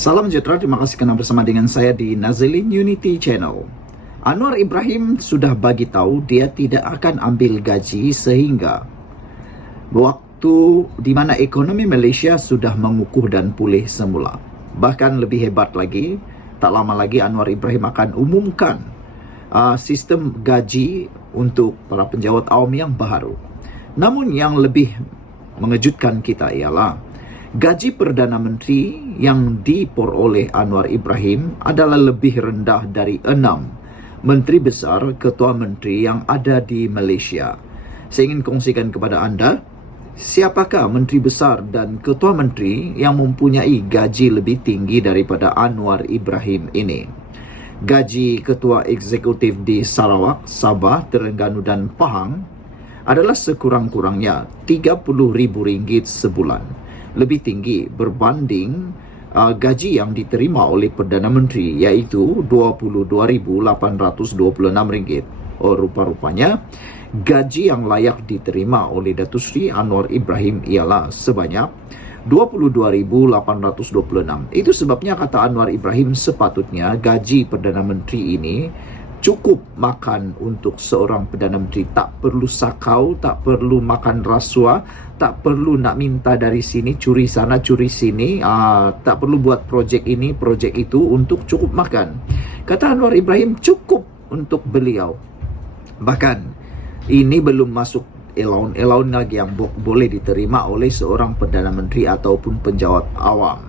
Salam sejahtera, terima kasih kerana bersama dengan saya di Nazilin Unity Channel. Anwar Ibrahim sudah bagi tahu dia tidak akan ambil gaji sehingga waktu di mana ekonomi Malaysia sudah mengukuh dan pulih semula. Bahkan lebih hebat lagi, tak lama lagi Anwar Ibrahim akan umumkan sistem gaji untuk para penjawat awam yang baru. Namun yang lebih mengejutkan kita ialah gaji Perdana Menteri yang diperoleh Anwar Ibrahim adalah lebih rendah dari 6 Menteri Besar, Ketua Menteri yang ada di Malaysia. Saya ingin kongsikan kepada anda, siapakah Menteri Besar dan Ketua Menteri yang mempunyai gaji lebih tinggi daripada Anwar Ibrahim ini. Gaji Ketua Eksekutif di Sarawak, Sabah, Terengganu dan Pahang adalah sekurang-kurangnya RM30,000 sebulan. Lebih tinggi berbanding gaji yang diterima oleh Perdana Menteri, iaitu RM22,826. Rupa-rupanya gaji yang layak diterima oleh Datuk Seri Anwar Ibrahim ialah sebanyak RM22,826. Itu sebabnya kata Anwar Ibrahim, sepatutnya gaji Perdana Menteri ini cukup makan untuk seorang Perdana Menteri. Tak perlu sakau, tak perlu makan rasuah, tak perlu nak minta dari sini, curi sana, curi sini, tak perlu buat projek ini, projek itu untuk cukup makan. Kata Anwar Ibrahim, cukup untuk beliau. Bahkan ini belum masuk allowance lagi yang boleh diterima oleh seorang Perdana Menteri ataupun penjawat awam.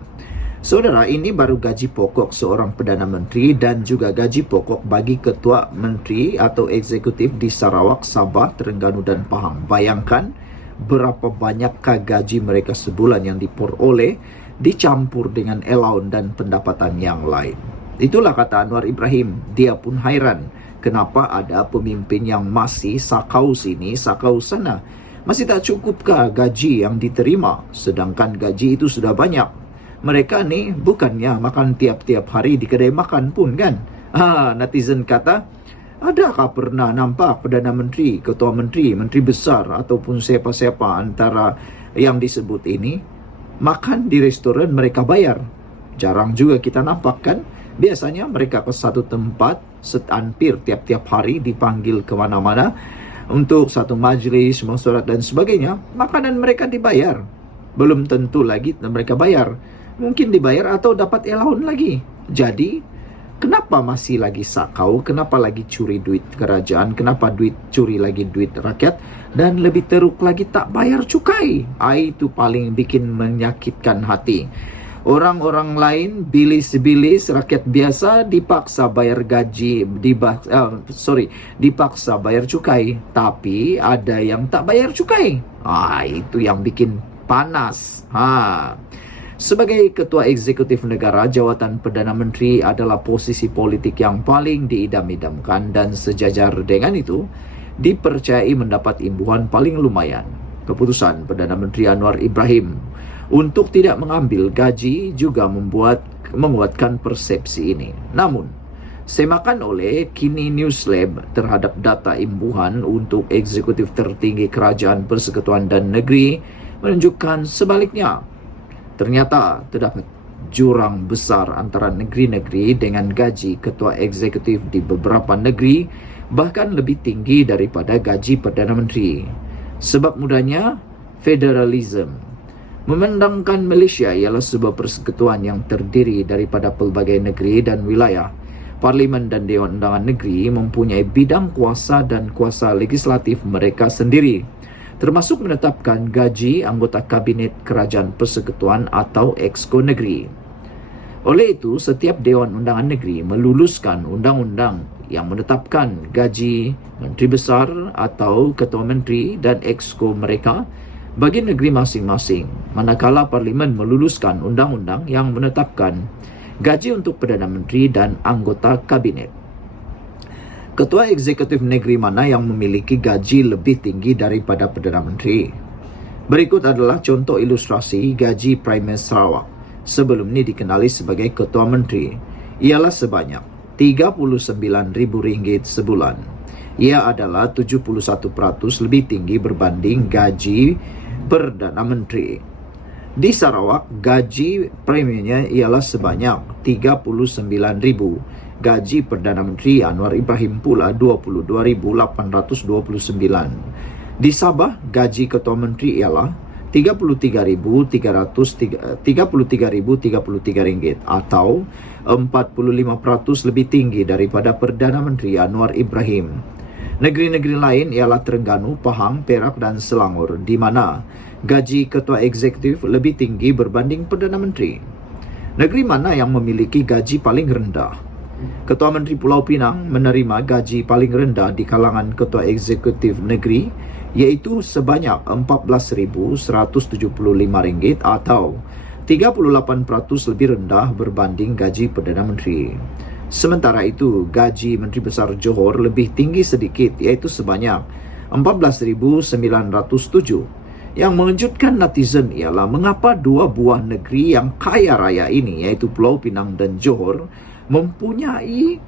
Saudara, ini baru gaji pokok seorang Perdana Menteri dan juga gaji pokok bagi Ketua Menteri atau Eksekutif di Sarawak, Sabah, Terengganu dan Pahang. Bayangkan berapa banyakkah gaji mereka sebulan yang diperoleh dicampur dengan allowance dan pendapatan yang lain. Itulah kata Anwar Ibrahim. Dia pun hairan kenapa ada pemimpin yang masih sakau sini, sakau sana. Masih tak cukupkah gaji yang diterima, sedangkan gaji itu sudah banyak. Mereka ni bukannya makan tiap-tiap hari di kedai makan pun kan? Netizen kata, adakah pernah nampak Perdana Menteri, Ketua Menteri, Menteri Besar ataupun siapa-siapa antara yang disebut ini makan di restoran mereka bayar? Jarang juga kita nampak kan? Biasanya mereka ke satu tempat hampir tiap-tiap hari dipanggil ke mana-mana untuk satu majlis, mesyuarat dan sebagainya. Makanan mereka dibayar. Belum tentu lagi mereka bayar. Mungkin dibayar atau dapat allowance lagi. Jadi, kenapa masih lagi sakau? Kenapa lagi curi duit kerajaan? Kenapa curi lagi duit rakyat? Dan lebih teruk lagi tak bayar cukai. Itu paling bikin menyakitkan hati. Orang-orang lain bilis-bilis, rakyat biasa dipaksa bayar gaji, dipaksa bayar cukai. Tapi ada yang tak bayar cukai. Itu yang bikin panas. Sebagai Ketua Eksekutif Negara, jawatan Perdana Menteri adalah posisi politik yang paling diidam-idamkan dan sejajar dengan itu, dipercayai mendapat imbuhan paling lumayan. Keputusan Perdana Menteri Anwar Ibrahim untuk tidak mengambil gaji juga menguatkan persepsi ini. Namun, semakan oleh Kini News Lab terhadap data imbuhan untuk eksekutif tertinggi Kerajaan Persekutuan dan Negeri menunjukkan sebaliknya. Ternyata terdapat jurang besar antara negeri-negeri dengan gaji ketua eksekutif di beberapa negeri bahkan lebih tinggi daripada gaji Perdana Menteri. Sebab mudahnya, federalism. Memandangkan Malaysia ialah sebuah persekutuan yang terdiri daripada pelbagai negeri dan wilayah. Parlimen dan Dewan Undangan Negeri mempunyai bidang kuasa dan kuasa legislatif mereka sendiri, termasuk menetapkan gaji anggota Kabinet Kerajaan Persekutuan atau Exco Negeri. Oleh itu, setiap Dewan Undangan Negeri meluluskan undang-undang yang menetapkan gaji Menteri Besar atau Ketua Menteri dan Exco mereka bagi negeri masing-masing, manakala Parlimen meluluskan undang-undang yang menetapkan gaji untuk Perdana Menteri dan anggota Kabinet. Ketua Eksekutif Negeri mana yang memiliki gaji lebih tinggi daripada Perdana Menteri? Berikut adalah contoh ilustrasi gaji Prime Minister Sarawak. Sebelum ini dikenali sebagai Ketua Menteri. Ialah sebanyak RM39,000 sebulan. Ia adalah 71% lebih tinggi berbanding gaji Perdana Menteri. Di Sarawak, gaji premiumnya ialah sebanyak 39,000. Gaji Perdana Menteri Anwar Ibrahim pula 22,829. Di Sabah, gaji Ketua Menteri ialah 33,033 ringgit atau 45% lebih tinggi daripada Perdana Menteri Anwar Ibrahim. Negeri-negeri lain ialah Terengganu, Pahang, Perak dan Selangor, di mana gaji Ketua Eksekutif lebih tinggi berbanding Perdana Menteri. Negeri mana yang memiliki gaji paling rendah? Ketua Menteri Pulau Pinang menerima gaji paling rendah di kalangan Ketua Eksekutif negeri, iaitu sebanyak RM14,175 atau 38% lebih rendah berbanding gaji Perdana Menteri. Sementara itu, gaji Menteri Besar Johor lebih tinggi sedikit, iaitu sebanyak RM14,907. Yang mengejutkan netizen ialah mengapa dua buah negeri yang kaya raya ini, iaitu Pulau Pinang dan Johor, mempunyai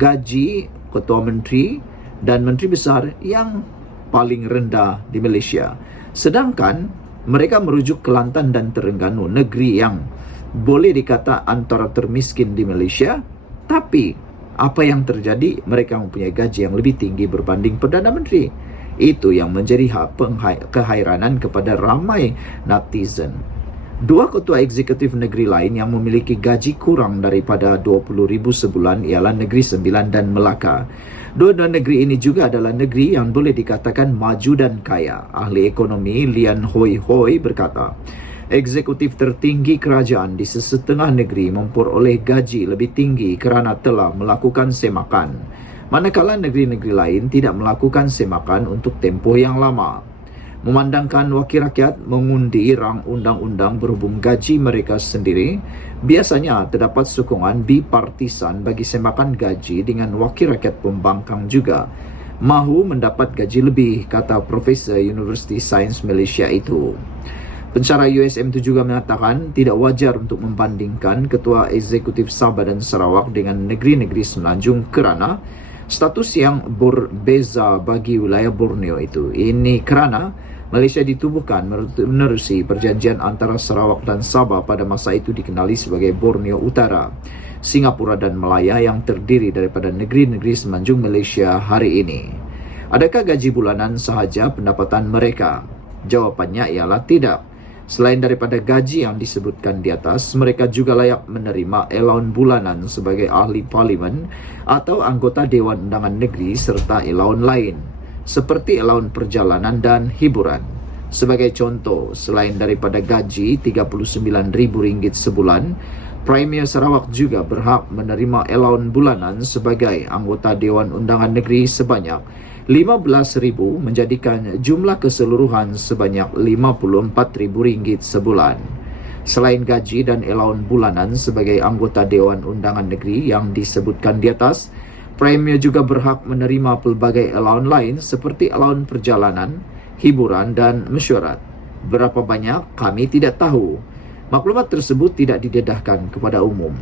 gaji Ketua Menteri dan Menteri Besar yang paling rendah di Malaysia. Sedangkan mereka merujuk Kelantan dan Terengganu, negeri yang boleh dikata antara termiskin di Malaysia, tapi apa yang terjadi? Mereka mempunyai gaji yang lebih tinggi berbanding Perdana Menteri. Itu yang menjadi keheranan kepada ramai netizen. Dua ketua eksekutif negeri lain yang memiliki gaji kurang daripada RM20,000 sebulan ialah Negeri Sembilan dan Melaka. Dua-dua negeri ini juga adalah negeri yang boleh dikatakan maju dan kaya. Ahli ekonomi Lian Hoi Hoi berkata, eksekutif tertinggi kerajaan di sesetengah negeri memperoleh gaji lebih tinggi kerana telah melakukan semakan, manakala negeri-negeri lain tidak melakukan semakan untuk tempoh yang lama. Memandangkan wakil rakyat mengundi rang undang-undang berhubung gaji mereka sendiri, biasanya terdapat sokongan bipartisan bagi semakan gaji dengan wakil rakyat pembangkang juga mahu mendapat gaji lebih, kata Profesor Universiti Sains Malaysia itu. Pensyarah USM itu juga mengatakan tidak wajar untuk membandingkan Ketua Eksekutif Sabah dan Sarawak dengan negeri-negeri semenanjung kerana status yang berbeza bagi wilayah Borneo itu. Ini kerana Malaysia ditubuhkan menerusi perjanjian antara Sarawak dan Sabah pada masa itu dikenali sebagai Borneo Utara, Singapura dan Melaya yang terdiri daripada negeri-negeri semenanjung Malaysia hari ini. Adakah gaji bulanan sahaja pendapatan mereka? Jawapannya ialah tidak. Selain daripada gaji yang disebutkan di atas, mereka juga layak menerima allowance bulanan sebagai ahli parlimen atau anggota Dewan Undangan Negeri serta allowance lain, seperti allowance perjalanan dan hiburan. Sebagai contoh, selain daripada gaji RM39,000 sebulan, Premier Sarawak juga berhak menerima allowance bulanan sebagai anggota Dewan Undangan Negeri sebanyak RM15,000, menjadikan jumlah keseluruhan sebanyak RM54,000 sebulan. Selain gaji dan allowance bulanan sebagai anggota Dewan Undangan Negeri yang disebutkan di atas, Premier juga berhak menerima pelbagai allowance lain seperti allowance perjalanan, hiburan dan mesyuarat. Berapa banyak kami tidak tahu. Maklumat tersebut tidak didedahkan kepada umum.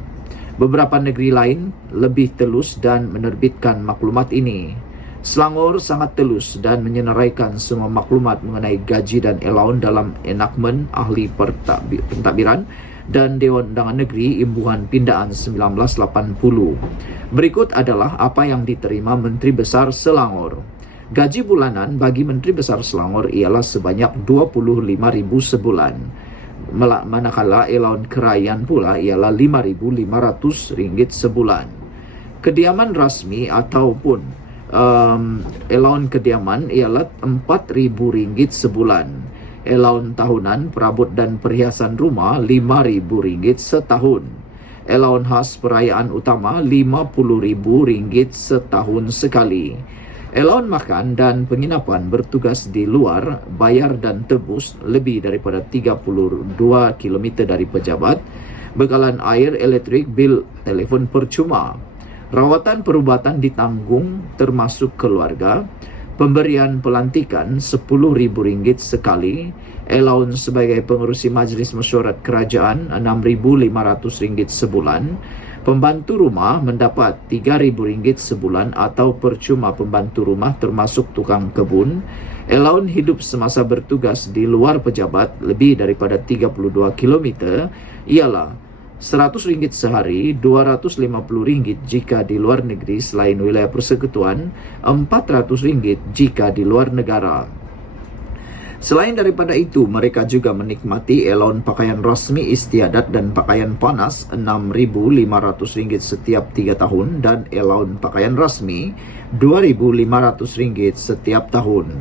Beberapa negeri lain lebih telus dan menerbitkan maklumat ini. Selangor sangat telus dan menyenaraikan semua maklumat mengenai gaji dan allowance dalam enakmen ahli pentadbiran dan Dewan Undangan Negeri Imbuhan Pindaan 1980. Berikut adalah apa yang diterima Menteri Besar Selangor. Gaji bulanan bagi Menteri Besar Selangor ialah sebanyak RM25,000 sebulan. Manakala allowance kerajaan pula ialah RM5,500 sebulan. Kediaman rasmi ataupun allowance kediaman ialah RM4,000 sebulan. Allowance tahunan perabot dan perhiasan rumah RM5,000 setahun. Allowance khas perayaan utama RM50,000 setahun sekali. Allowance makan dan penginapan bertugas di luar bayar dan tebus lebih daripada 32 km dari pejabat. Bekalan air, elektrik, bil telefon percuma. Rawatan perubatan ditanggung termasuk keluarga. Pemberian pelantikan RM10,000 sekali. Allowance sebagai pengerusi Majlis Mesyuarat Kerajaan RM6,500 sebulan. Pembantu rumah mendapat RM3,000 sebulan atau percuma pembantu rumah termasuk tukang kebun. Allowance hidup semasa bertugas di luar pejabat lebih daripada 32 km ialah RM100 sehari, RM250 jika di luar negeri selain wilayah persekutuan, RM400 jika di luar negara. Selain daripada itu, mereka juga menikmati allowance pakaian rasmi istiadat dan pakaian panas RM6,500 setiap 3 tahun dan allowance pakaian rasmi RM2,500 setiap tahun.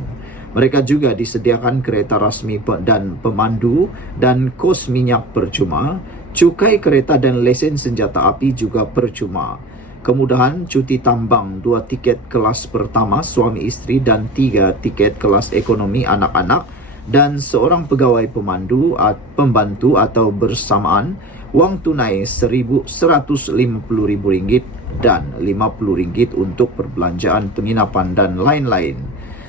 Mereka juga disediakan kereta rasmi dan pemandu dan kos minyak percuma, cukai kereta dan lesen senjata api juga percuma. Kemudahan cuti tambang 2 tiket kelas pertama suami isteri dan 3 tiket kelas ekonomi anak-anak dan seorang pegawai pembantu atau bersamaan wang tunai RM150,000 dan RM50 untuk perbelanjaan penginapan dan lain-lain.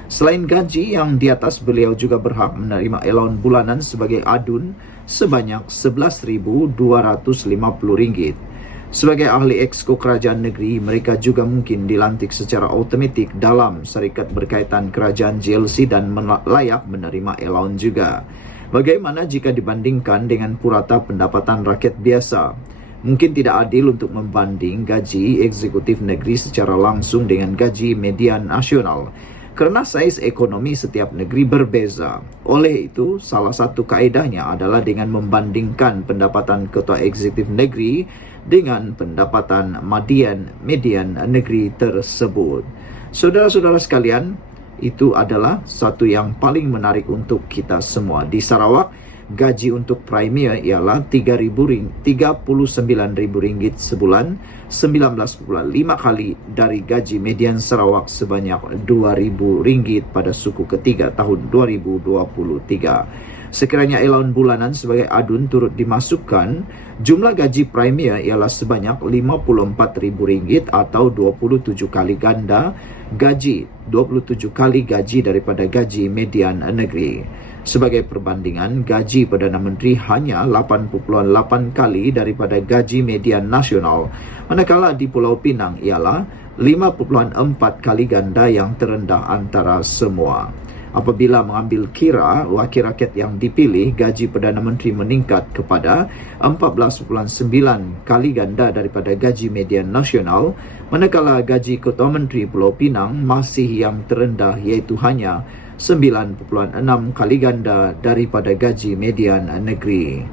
Selain gaji yang di atas, beliau juga berhak menerima allowance bulanan sebagai adun sebanyak RM11,250. Sebagai ahli exco kerajaan negeri, mereka juga mungkin dilantik secara automatik dalam syarikat berkaitan kerajaan GLC dan layak menerima allowance juga. Bagaimana jika dibandingkan dengan purata pendapatan rakyat biasa? Mungkin tidak adil untuk membanding gaji eksekutif negeri secara langsung dengan gaji median nasional, kerana saiz ekonomi setiap negeri berbeza. Oleh itu, salah satu kaedahnya adalah dengan membandingkan pendapatan ketua eksekutif negeri dengan pendapatan median negeri tersebut. Saudara-saudara sekalian, itu adalah satu yang paling menarik untuk kita semua. Di Sarawak, gaji untuk premier ialah RM39,000 sebulan, 19,5 kali dari gaji median Sarawak sebanyak RM2,000 pada suku ketiga tahun 2023. Sekiranya allowance bulanan sebagai adun turut dimasukkan, jumlah gaji premier ialah sebanyak RM54,000 atau 27 kali ganda gaji, 27 kali gaji daripada gaji median negeri. Sebagai perbandingan, gaji Perdana Menteri hanya 8.8 kali daripada gaji median nasional, manakala di Pulau Pinang ialah 5.4 kali ganda yang terendah antara semua. Apabila mengambil kira wakil rakyat yang dipilih, gaji Perdana Menteri meningkat kepada 14.9 kali ganda daripada gaji median nasional, manakala gaji Ketua Menteri Pulau Pinang masih yang terendah iaitu hanya 9.6 kali ganda daripada gaji median negeri.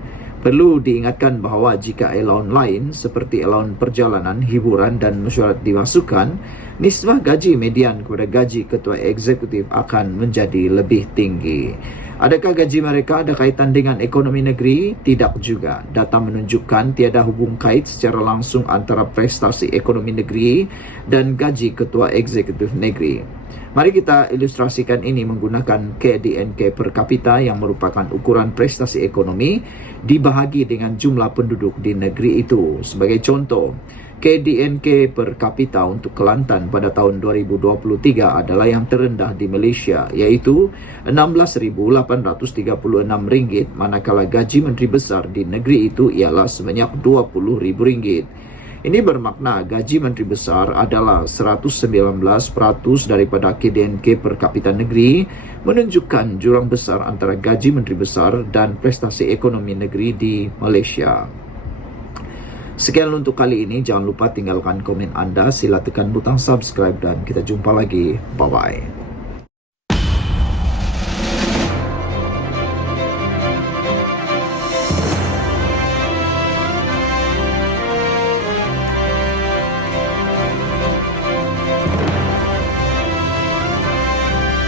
Perlu diingatkan bahawa jika allowance lain seperti allowance perjalanan, hiburan dan mesyuarat dimasukkan, nisbah gaji median kepada gaji ketua eksekutif akan menjadi lebih tinggi. Adakah gaji mereka ada kaitan dengan ekonomi negeri? Tidak juga. Data menunjukkan tiada hubung kait secara langsung antara prestasi ekonomi negeri dan gaji ketua eksekutif negeri. Mari kita ilustrasikan ini menggunakan KDNK per kapita yang merupakan ukuran prestasi ekonomi dibahagi dengan jumlah penduduk di negeri itu. Sebagai contoh, KDNK per kapita untuk Kelantan pada tahun 2023 adalah yang terendah di Malaysia, iaitu RM16,836, manakala gaji menteri besar di negeri itu ialah sebanyak RM20,000. Ini bermakna gaji menteri besar adalah 119% daripada KDNK per kapita negeri, menunjukkan jurang besar antara gaji menteri besar dan prestasi ekonomi negeri di Malaysia. Sekian untuk kali ini, jangan lupa tinggalkan komen anda, sila tekan butang subscribe dan kita jumpa lagi. Bye-bye.